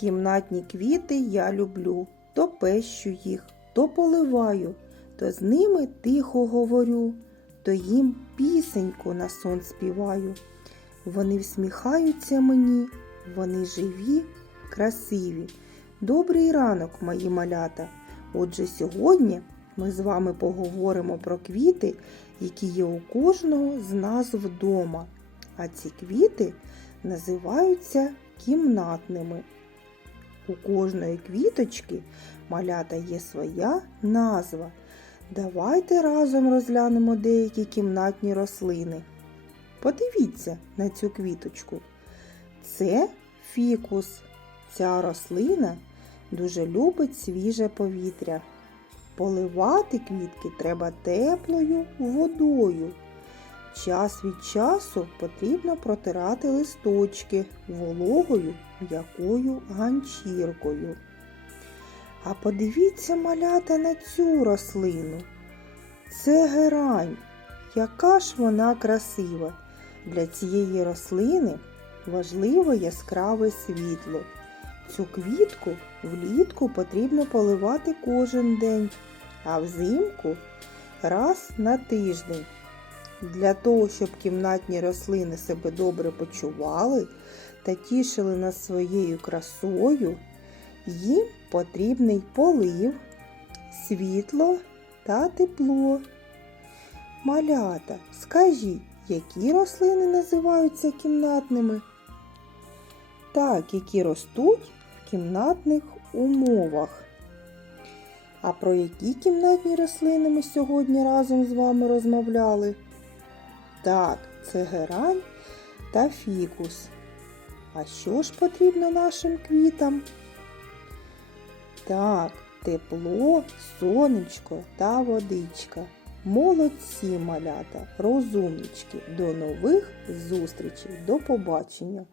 Кімнатні квіти я люблю, то пещу їх, то поливаю, то з ними тихо говорю, то їм пісеньку на сон співаю. Вони всміхаються мені, вони живі, красиві. Добрий ранок, мої малята. Отже, сьогодні ми з вами поговоримо про квіти, які є у кожного з нас вдома. А ці квіти називаються кімнатними. У кожної квіточки малята є своя назва. Давайте разом розглянемо деякі кімнатні рослини. Подивіться на цю квіточку. Це фікус. Ця рослина дуже любить свіже повітря. Поливати квітки треба теплою водою. Час від часу потрібно протирати листочки вологою м'якою ганчіркою. А подивіться малята на цю рослину. Це герань. Яка ж вона красива. Для цієї рослини важливо яскраве світло. Цю квітку влітку потрібно поливати кожен день, а взимку раз на тиждень. Для того, щоб кімнатні рослини себе добре почували та тішили нас своєю красою, їм потрібний полив, світло та тепло. Малята, скажіть, які рослини називаються кімнатними? Так, які ростуть в кімнатних умовах. А про які кімнатні рослини ми сьогодні разом з вами розмовляли? Так, це герань та фікус. А що ж потрібно нашим квітам? Так, тепло, сонечко та водичка. Молодці малята, розумнички. До нових зустрічей. До побачення!